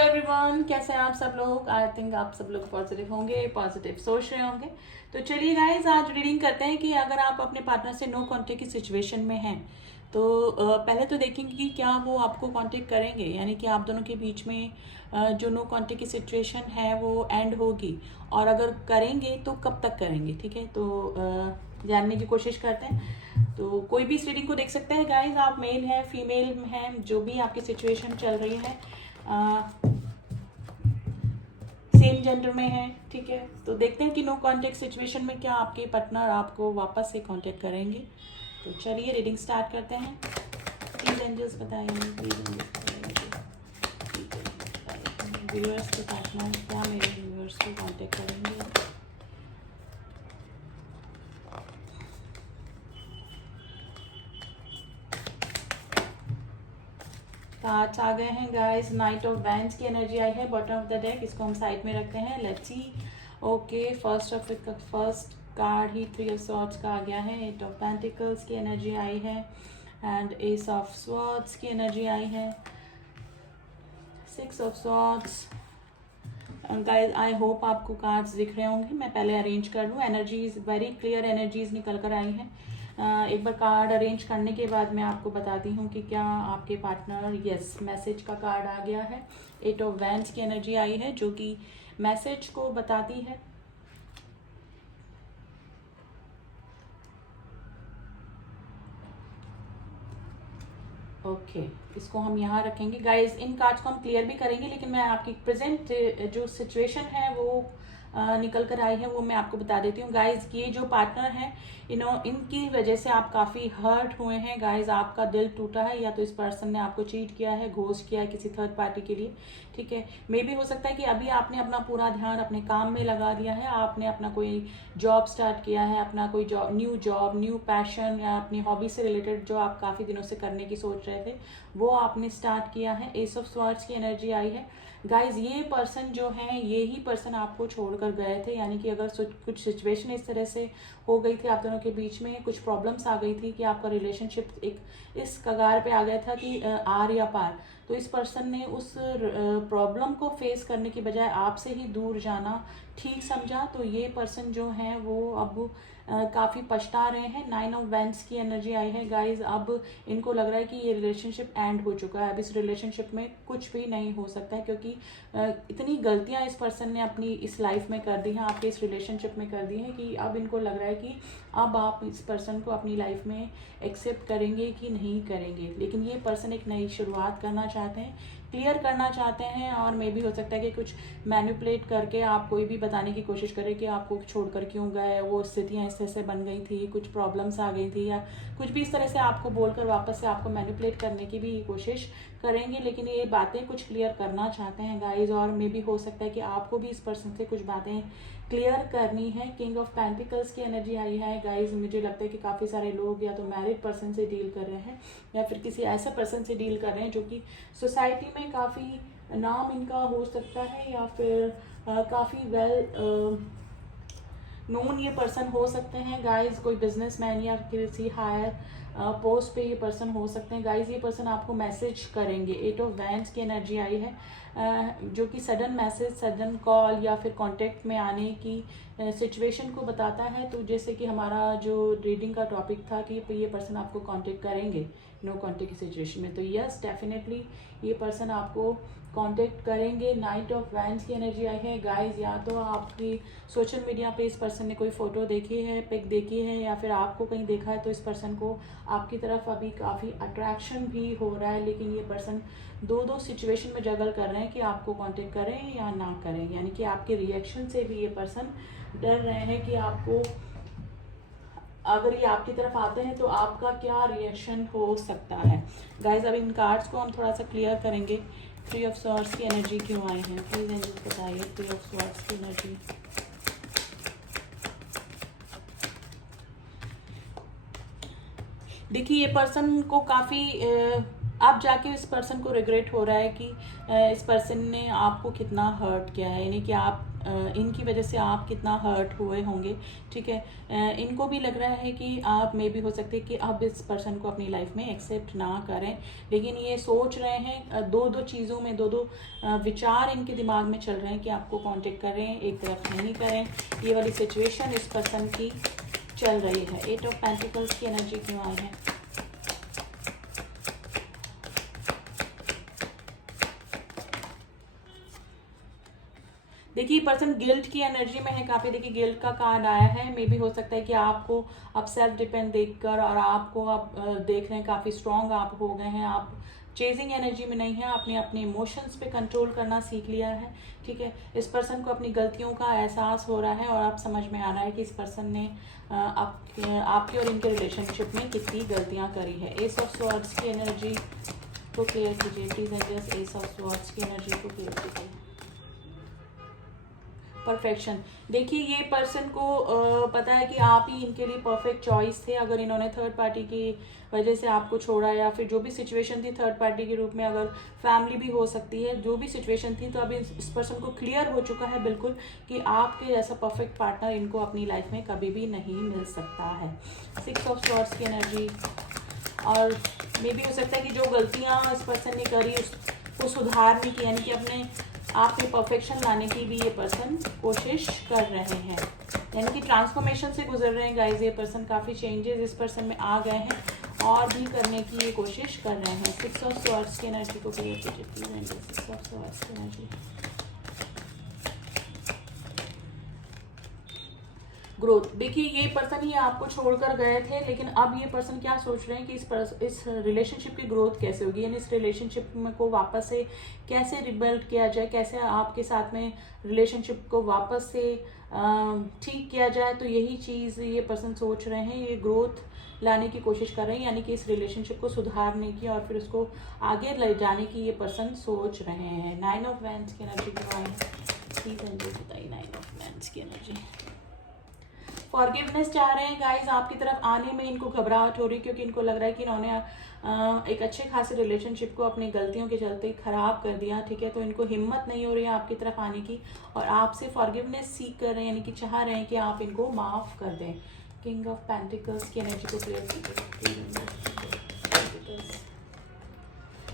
Everyone, कैसे हैं आप सब लोग। आई थिंक आप सब लोग पॉजिटिव होंगे, पॉजिटिव सोच रहे होंगे। तो चलिए गाइज, आज रीडिंग करते हैं कि अगर आप अपने पार्टनर से नो कांटेक्ट की सिचुएशन में हैं तो पहले तो देखेंगे कि क्या वो आपको कांटेक्ट करेंगे, यानी कि आप दोनों के बीच में जो नो कांटेक्ट की सिचुएशन है वो एंड होगी, और अगर करेंगे तो कब तक करेंगे। ठीक है, तो जानने की कोशिश करते हैं। तो कोई भी इस रीडिंग को देख सकते हैं गाइज, आप मेल हैं, फीमेल हैं, जो भी आपकी सिचुएशन चल रही है, सेम जेंडर में है। ठीक है, तो देखते हैं कि नो कांटेक्ट सिचुएशन में क्या आपके पार्टनर आपको वापस से कांटेक्ट करेंगे। तो चलिए रीडिंग स्टार्ट करते हैं। प्लीज एंजल्स बताइए, प्लीज एंजल्स बताइए व्यूअर्स के पार्टनर क्या मेरे व्यूअर्स को कांटेक्ट करेंगे। कार्ड्स आ गए हैं गाइस, नाइट ऑफ वैंड्स की एनर्जी आई है बॉटम ऑफ द डेक। इसको हम साइड में रखते हैं, let's see. Okay, first card he 3 of swords का आ गया है। 8 ऑफ पेंटिकल्स की एनर्जी आई है एंड एस ऑफ स्वॉर्ड्स की एनर्जी आई है। 6 of swords. Guys, I hope आपको कार्ड्स दिख रहे होंगे। मैं पहले अरेंज कर लूँ। एनर्जीज वेरी क्लियर एनर्जीज निकल कर आई हैं। एक बार कार्ड अरेंज करने के बाद मैं आपको बताती हूँ कि क्या आपके पार्टनर, यस, मैसेज का कार्ड आ गया है। 8 ऑफ वैंड्स की एनर्जी आई है जो कि मैसेज को बताती है। ओके, इसको हम यहाँ रखेंगे गाइज। इन कार्ड्स को हम क्लियर भी करेंगे, लेकिन मैं आपकी प्रेजेंट जो सिचुएशन है वो निकल कर आई है वो मैं आपको बता देती हूँ गाइज। ये जो पार्टनर है, इनकी वजह से आप काफ़ी हर्ट हुए हैं गाइज। आपका दिल टूटा है, या तो इस पर्सन ने आपको चीट किया है, घोस्ट किया है किसी थर्ड पार्टी के लिए। ठीक है, मे भी हो सकता है कि अभी आपने अपना पूरा ध्यान अपने काम में लगा दिया है। आपने अपना कोई जॉब स्टार्ट किया है, अपना कोई जॉब, न्यू पैशन, या अपनी हॉबी से रिलेटेड जो आप काफ़ी दिनों से करने की सोच रहे थे वो आपने स्टार्ट किया है। एस ऑफ स्वॉर्ड्स की एनर्जी आई है गाइज। ये पर्सन जो है, ये ही पर्सन आपको छोड़कर गए थे, यानी कि अगर कुछ सिचुएशन इस तरह से हो गई थी आप दोनों के बीच में, कुछ प्रॉब्लम्स आ गई थी कि आपका रिलेशनशिप एक इस कगार पे आ गया था कि आर या पार, तो इस पर्सन ने उस प्रॉब्लम को फेस करने की बजाय आपसे ही दूर जाना ठीक समझा। तो ये पर्सन जो है वो अब काफ़ी पछता रहे हैं। 9 ऑफ वैंड्स की एनर्जी आई है गाइज। अब इनको लग रहा है कि ये रिलेशनशिप एंड हो चुका है, अब इस रिलेशनशिप में कुछ भी नहीं हो सकता है, क्योंकि इतनी गलतियां इस पर्सन ने अपनी इस लाइफ में कर दी हैं, आपके इस रिलेशनशिप में कर दी हैं, कि अब इनको लग रहा है कि अब आप इस पर्सन को अपनी लाइफ में एक्सेप्ट करेंगे कि नहीं करेंगे। लेकिन ये पर्सन एक नई शुरुआत करना चाहते हैं, क्लियर करना चाहते हैं, और मे भी हो सकता है कि कुछ मैनिपुलेट करके आप कोई भी बताने की कोशिश करें कि आपको छोड़कर क्यों गए, वो स्थितियाँ इस तरह से बन गई थी, कुछ प्रॉब्लम्स आ गई थी, या कुछ भी इस तरह से आपको बोलकर वापस से आपको मैनिपुलेट करने की भी कोशिश करेंगे। लेकिन ये बातें कुछ क्लियर करना चाहते हैं गाइज, और मे भी हो सकता है कि आपको भी इस पर्सन से कुछ बातें क्लियर करनी है। किंग ऑफ पेंटिकल्स की एनर्जी आई है गाइज। मुझे लगता है कि काफ़ी सारे लोग या तो मैरिड पर्सन से डील कर रहे हैं, या फिर किसी ऐसे पर्सन से डील कर रहे हैं जो कि सोसाइटी में काफ़ी नाम इनका हो सकता है, या फिर काफ़ी वेल नोन ये पर्सन हो सकते हैं गाइज। कोई बिजनेसमैन या किसी हायर पोस्ट पे ये पर्सन हो सकते हैं गाइज। ये पर्सन आपको मैसेज करेंगे। 8 ऑफ वैंड्स की एनर्जी आई है जो कि सडन मैसेज, सडन कॉल या फिर कांटेक्ट में आने की सिचुएशन को बताता है। तो जैसे कि हमारा जो रीडिंग का टॉपिक था कि ये पर्सन आपको कांटेक्ट करेंगे नो कांटेक्ट की सिचुएशन में, तो यस डेफिनेटली ये पर्सन आपको कांटेक्ट करेंगे। नाइट ऑफ वैंड्स की एनर्जी आई है गाइज। या तो आपकी सोशल मीडिया पे इस पर्सन ने कोई फोटो देखी है, पिक देखी है, या फिर आपको कहीं देखा है, तो इस पर्सन को आपकी तरफ अभी काफ़ी अट्रैक्शन भी हो रहा है। लेकिन ये पर्सन दो सिचुएशन में जगल कर रहे हैं कि आपको कांटेक्ट करें या ना करें, यानी कि आपके रिएक्शन से भी ये पर्सन डर रहे हैं कि आपको, अगर ये आपकी तरफ आते हैं तो आपका क्या रिएक्शन हो सकता है गाइज। अब इन कार्ड्स को हम थोड़ा सा क्लियर करेंगे। 3 ऑफ सॉर्ड्स की एनर्जी क्यों आई है, प्लीज एंजल्स बताइए। 3 ऑफ सॉर्ड्स की एनर्जी, देखिए ये पर्सन को काफ़ी अब जाके इस पर्सन को रिग्रेट हो रहा है कि इस पर्सन ने आपको कितना हर्ट किया है, यानी कि आप इनकी वजह से आप कितना हर्ट हुए होंगे, ठीक है। इनको भी लग रहा है कि आप मे भी हो सकते हैं कि आप इस पर्सन को अपनी लाइफ में एक्सेप्ट ना करें, लेकिन ये सोच रहे हैं दो दो चीज़ों में, दो दो विचार इनके दिमाग में चल रहे हैं कि आपको कांटेक्ट करें, एक तरफ नहीं करें। ये वाली सिचुएशन इस पर्सन की चल रही है। 8 ऑफ पेंटिकल्स की एनर्जी क्यों आई है? देखिए पर्सन गिल्ट की एनर्जी में है काफ़ी। देखिए गिल्ट का कार्ड आया है। मे भी हो सकता है कि आपको अब सेल्फ डिपेंड देखकर और आपको अब देख रहे हैं काफ़ी स्ट्रांग आप हो गए हैं, आप चेजिंग एनर्जी में नहीं है, आपने अपने इमोशंस पे कंट्रोल करना सीख लिया है, ठीक है। इस पर्सन को अपनी गलतियों का एहसास हो रहा है और आप समझ में आ रहा है कि इस पर्सन ने आपके और इनके रिलेशनशिप में कितनी गलतियां करी है। एस ऑफ स्वॉर्ड्स की एनर्जी को क्लियर कीजिए please and just. S of swords की एनर्जी को क्लियर कीजिए। परफेक्शन। देखिए ये पर्सन को पता है कि आप ही इनके लिए परफेक्ट चॉइस थे। अगर इन्होंने थर्ड पार्टी की वजह से आपको छोड़ा या फिर जो भी सिचुएशन थी थर्ड पार्टी के रूप में, अगर फैमिली भी हो सकती है, जो भी सिचुएशन थी, तो अभी इस पर्सन को क्लियर हो चुका है बिल्कुल कि आपके जैसा परफेक्ट पार्टनर इनको अपनी लाइफ में कभी भी नहीं मिल सकता है। 6 ऑफ स्वॉर्ड्स की एनर्जी। और मे भी हो सकता है कि जो गलतियाँ इस पर्सन ने करी उसको सुधारने की, यानी कि अपने आप में परफेक्शन लाने की भी ये पर्सन कोशिश कर रहे हैं, यानी कि ट्रांसफॉर्मेशन से गुजर रहे हैं गाइस। ये पर्सन काफ़ी चेंजेस इस पर्सन में आ गए हैं और भी करने की ये कोशिश कर रहे हैं। 6 ऑफ स्वॉर्ड्स की एनर्जी को क्लियर कीजिए प्लीज। 6 ऑफ स्वॉर्ड्स की एनर्जी। ग्रोथ। देखिए ये पर्सन ही आपको छोड़कर गए थे, लेकिन अब ये पर्सन क्या सोच रहे हैं कि इस रिलेशनशिप की ग्रोथ कैसे होगी, यानी इस रिलेशनशिप में को वापस से कैसे रिबिल्ड किया जाए, कैसे आपके साथ में रिलेशनशिप को वापस से ठीक किया जाए। तो यही चीज़ ये पर्सन सोच रहे हैं, ये ग्रोथ लाने की कोशिश कर रहे हैं, यानी कि इस रिलेशनशिप को सुधारने की और फिर उसको आगे ले जाने की ये पर्सन सोच रहे हैं। 9 ऑफ वैंड्स की एनर्जी क्या है प्लीज बताइए। 9 ऑफ वैंड्स की एनर्जी। फॉरगिवनेस चाह रहे हैं गाइज, आपकी तरफ आने में इनको घबराहट हो रही है क्योंकि इनको लग रहा है कि इन्होंने एक अच्छे खासे रिलेशनशिप को अपनी गलतियों के चलते खराब कर दिया, ठीक है। तो इनको हिम्मत नहीं हो रही है आपकी तरफ आने की और आपसे फॉरगिवनेस सीख कर रहे हैं, यानी कि चाह रहे हैं कि आप इनको माफ कर दें। किंग ऑफ पेंटिकल्स की एनर्जी को क्लियर कीजिए।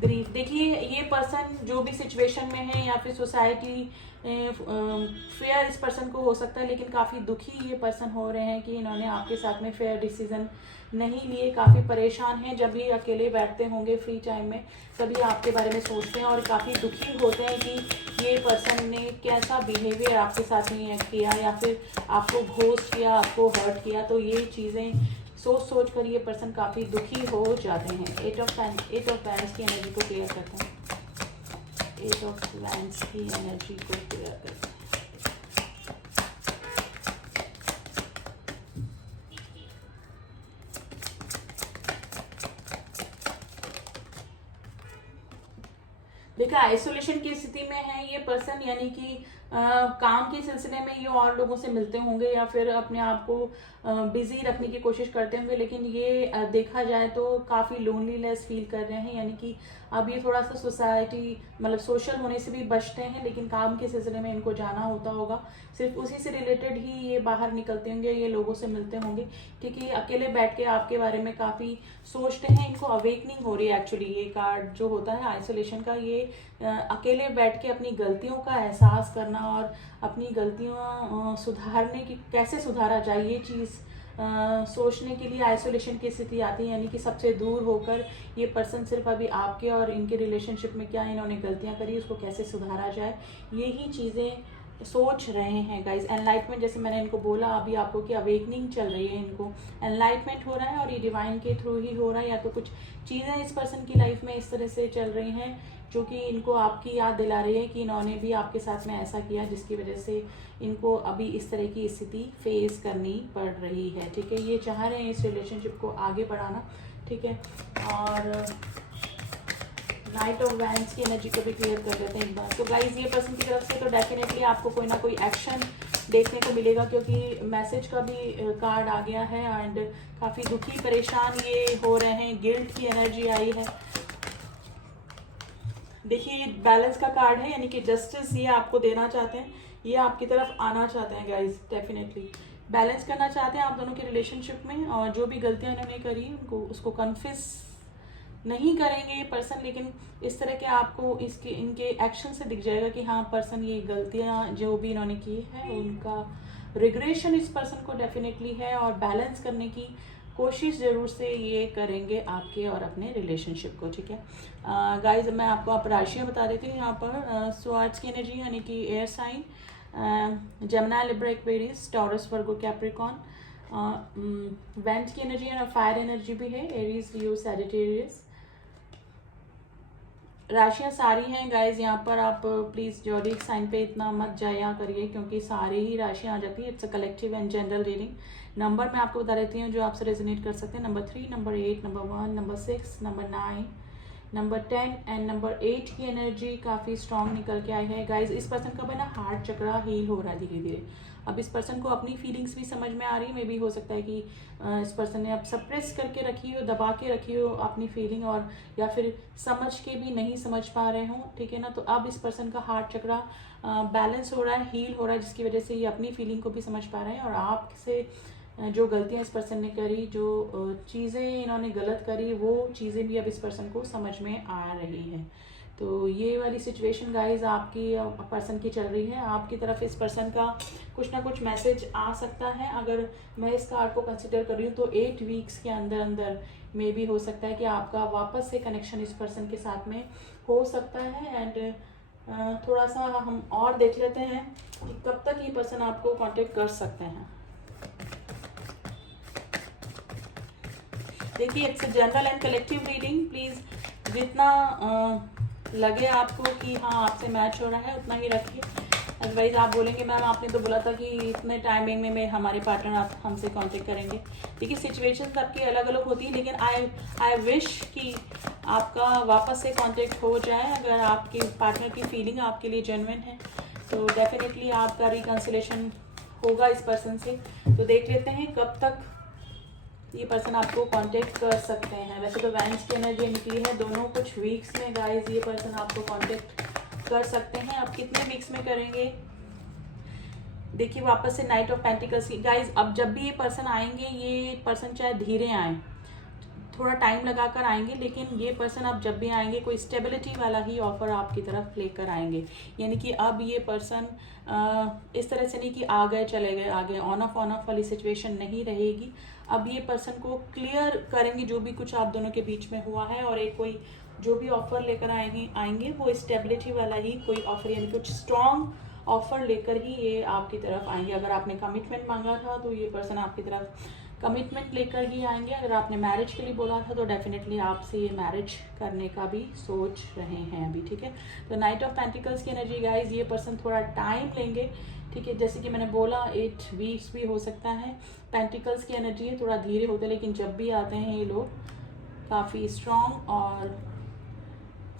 ग्रीफ। देखिए ये पर्सन जो भी सिचुएशन में है या फिर सोसाइटी फेयर इस पर्सन को हो सकता है, लेकिन काफ़ी दुखी ये पर्सन हो रहे हैं कि इन्होंने आपके साथ में फेयर डिसीजन नहीं लिए। काफ़ी परेशान हैं, जब भी अकेले बैठते होंगे फ्री टाइम में तभी आपके बारे में सोचते हैं और काफ़ी दुखी होते हैं कि ये पर्सन ने कैसा बिहेवियर आपके साथ में किया या फिर आपको घोस्ट किया, आपको हर्ट किया। तो ये चीज़ें सोच कर ये पर्सन काफ़ी दुखी हो जाते हैं। 8 ऑफ वैंड्स की एनर्जी को क्लियर करते हैं। 8 ऑफ वैंड्स की एनर्जी को क्लियर करते हैं। देखा आइसोलेशन की स्थिति में है ये पर्सन, यानी कि काम के सिलसिले में ये और लोगों से मिलते होंगे या फिर अपने आप को बिजी रखने की कोशिश करते होंगे, लेकिन ये देखा जाए तो काफ़ी लोनलीनेस फील कर रहे हैं, यानी कि अब ये थोड़ा सा सोसाइटी मतलब सोशल होने से भी बचते हैं, लेकिन काम के सिलसिले में इनको जाना होता होगा, सिर्फ उसी से रिलेटेड ही ये बाहर निकलते होंगे, ये लोगों से मिलते होंगे, ठीक है। अकेले बैठ के आपके बारे में काफ़ी सोचते हैं, इनको अवेकनिंग हो रही है। एक्चुअली ये कार्ड जो होता है आइसोलेशन का, ये अकेले बैठ के अपनी गलतियों का एहसास करना और अपनी गलतियां सुधारने की, कैसे सुधारा जाए ये चीज़ सोचने के लिए आइसोलेशन की स्थिति आती है, यानी कि सबसे दूर होकर ये पर्सन सिर्फ अभी आपके और इनके रिलेशनशिप में क्या इन्होंने गलतियां करी उसको कैसे सुधारा जाए यही चीज़ें सोच रहे हैं गाइज। एनलाइटमेंट, जैसे मैंने इनको बोला अभी आपको कि अवेकनिंग चल रही है, इनको एनलाइटमेंट हो रहा है और ये डिवाइन के थ्रू ही हो रहा है, या तो कुछ चीज़ें इस पर्सन की लाइफ में इस तरह से चल रही हैं जो कि इनको आपकी याद दिला रही है कि इन्होंने भी आपके साथ में ऐसा किया जिसकी वजह से इनको अभी इस तरह की स्थिति फेस करनी पड़ रही है, ठीक है। ये चाह रहे हैं इस रिलेशनशिप को आगे बढ़ाना, ठीक है। और नाइट ऑफ वैंड्स की एनर्जी को भी क्लियर कर देते हैं एक बार। तो गाइज ये पर्सन की तरफ से तो डेफिनेटली आपको कोई ना कोई एक्शन देखने को मिलेगा, क्योंकि मैसेज का भी कार्ड आ गया है एंड काफ़ी दुखी परेशान ये हो रहे हैं। गिल्ट की एनर्जी आई है। देखिए ये बैलेंस का कार्ड है, यानी कि जस्टिस ये आपको देना चाहते हैं। ये आपकी तरफ आना चाहते हैं गाइज, डेफिनेटली बैलेंस करना चाहते हैं आप दोनों के रिलेशनशिप में, और जो भी गलतियां इन्होंने करी उनको उसको कन्फेस नहीं करेंगे ये पर्सन, लेकिन इस तरह के आपको इसके इनके एक्शन से दिख जाएगा कि हाँ पर्सन ये गलतियां जो भी इन्होंने की है उनका रिग्रेशन इस पर्सन को डेफिनेटली है, और बैलेंस करने की कोशिश ज़रूर से ये करेंगे आपके और अपने रिलेशनशिप को। ठीक है गाइज, मैं आपको आप राशियाँ बता देती हूँ यहाँ पर। स्वार्ट्स की एनर्जी यानी कि air sign, Gemini, Libra, Aquarius, Taurus, Virgo, Capricorn. Wind की एनर्जी है, फायर एनर्जी भी है, एरीज, लियो, सैजिटेरियस। राशियाँ सारी हैं गाइज, यहाँ पर आप प्लीज़ जोडिक साइन पे इतना मत जाया करिए क्योंकि सारी ही राशियाँ आ जाती है। It's a collective and general reading. Number मैं आपको बता देती हूँ जो आपसे रेजोनेट कर सकते हैं। Number 3, number 8, number 1, number 6, number 9, number 10 and number 8 की एनर्जी काफ़ी स्ट्रॉन्ग निकल के आई है गाइज। इस पर्सन का बना हार्ट चक्रा हील हो रहा है धीरे धीरे। अब इस पर्सन को अपनी फीलिंग्स भी समझ में आ रही है। मे भी हो सकता है कि इस पर्सन ने अब सप्रेस करके रखी हो, दबा के रखी हो अपनी फीलिंग, और या फिर समझ के भी नहीं समझ पा रहे हो। ठीक है ना, तो अब इस पर्सन का हार्ट चक्रा बैलेंस हो रहा है, हील हो रहा है, जिसकी वजह से ये अपनी फीलिंग को भी समझ पा रहे हैं, और आपसे जो गलतियां इस पर्सन ने करी, जो चीज़ें इन्होंने गलत करी, वो चीज़ें भी अब इस पर्सन को समझ में आ रही हैं। तो ये वाली सिचुएशन गाइज आपकी पर्सन की चल रही है। आपकी तरफ इस पर्सन का कुछ ना कुछ मैसेज आ सकता है। अगर मैं इस कार्ड को कंसिडर कर रही हूँ तो 8 वीक्स के अंदर अंदर मे भी हो सकता है कि आपका वापस से कनेक्शन इस पर्सन के साथ में हो सकता है। एंड थोड़ा सा हम और देख लेते हैं कि कब तक ये पर्सन आपको कांटेक्ट कर सकते हैं। देखिए, it's a general and collective reading. Please जितना लगे आपको कि हाँ आपसे मैच हो रहा है उतना ही रखिए। अदरवाइज आप बोलेंगे मैम आपने तो बोला था कि इतने टाइमिंग में हमारे पार्टनर आप हमसे कांटेक्ट करेंगे। देखिए, सिचुएशन सबकी अलग अलग होती है, लेकिन आई विश कि आपका वापस से कांटेक्ट हो जाए। अगर आपके पार्टनर की फीलिंग आपके लिए जेन्युइन है तो डेफिनेटली आपका रिकंसिलेशन होगा इस पर्सन से। तो देख लेते हैं कब तक ये पर्सन आपको कांटेक्ट कर सकते हैं। वैसे तो वैंस की एनर्जी निकली है, दोनों कुछ वीक्स में गाइस ये पर्सन आपको कांटेक्ट कर सकते हैं। अब कितने वीक्स में करेंगे, देखिए वापस से नाइट ऑफ पेंटिकल्स की गाइस। अब जब भी ये पर्सन आएंगे, ये पर्सन चाहे धीरे आए, थोड़ा टाइम लगाकर आएंगे, लेकिन ये पर्सन अब जब भी आएंगे कोई स्टेबिलिटी वाला ही ऑफर आपकी तरफ लेकर आएंगे। यानी कि अब ये पर्सन इस तरह से नहीं कि आ गए चले गए, आगे ऑन ऑफ वाली सिचुएशन नहीं रहेगी। अब ये पर्सन को क्लियर करेंगे जो भी कुछ आप दोनों के बीच में हुआ है, और एक कोई जो भी ऑफर लेकर आएंगे वो स्टेबिलिटी वाला ही कोई ऑफर, यानी कुछ स्ट्रॉन्ग ऑफर लेकर ही ये आपकी तरफ आएंगे। अगर आपने कमिटमेंट मांगा था तो ये पर्सन आपकी तरफ कमिटमेंट लेकर ही आएंगे। अगर आपने मैरिज के लिए बोला था तो डेफिनेटली आपसे ये मैरिज करने का भी सोच रहे हैं अभी। ठीक है, तो नाइट ऑफ पेंटिकल्स की एनर्जी गाइज, ये पर्सन थोड़ा टाइम लेंगे। ठीक है, जैसे कि मैंने बोला 8 वीक्स भी हो सकता है। पेंटिकल्स की एनर्जी है, थोड़ा धीरे होते हैं, लेकिन जब भी आते हैं ये लोग काफ़ी स्ट्रॉन्ग और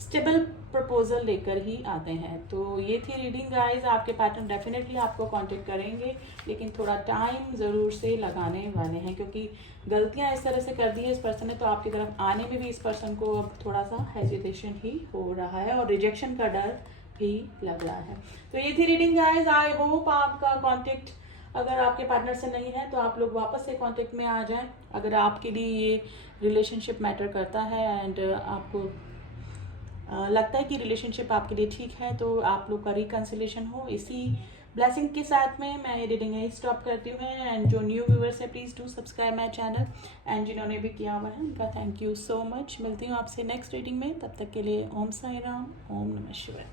स्टेबल प्रपोजल लेकर ही आते हैं। तो ये थी रीडिंग गाइज। आपके पैटर्न डेफिनेटली आपको कांटेक्ट करेंगे, लेकिन थोड़ा टाइम ज़रूर से लगाने वाले हैं, क्योंकि गलतियां इस तरह से कर दी है इस पर्सन ने, तो आपकी तरफ आने में भी इस पर्सन को अब थोड़ा सा हेजिटेशन ही हो रहा है, और रिजेक्शन का डर भी लग रहा है। तो ये थी रीडिंग गाइज। आई होप आपका कॉन्टेक्ट अगर आपके पार्टनर से नहीं है तो आप लोग वापस से कांटेक्ट में आ जाएं। अगर आपके लिए ये रिलेशनशिप मैटर करता है एंड आपको लगता है कि रिलेशनशिप आपके लिए ठीक है, तो आप लोग का रिकंसिलेशन हो। इसी ब्लेसिंग के साथ में मैं रीडिंग यही स्टॉप करती हूँ। एंड जो न्यू व्यूअर्स है please do subscribe my channel, and जिन्होंने भी किया हुआ है उनका थैंक यू सो मच। मिलती हूँ आपसे नेक्स्ट रीडिंग में, तब तक के लिए ओम साई राम, ओम नमः शिवाय।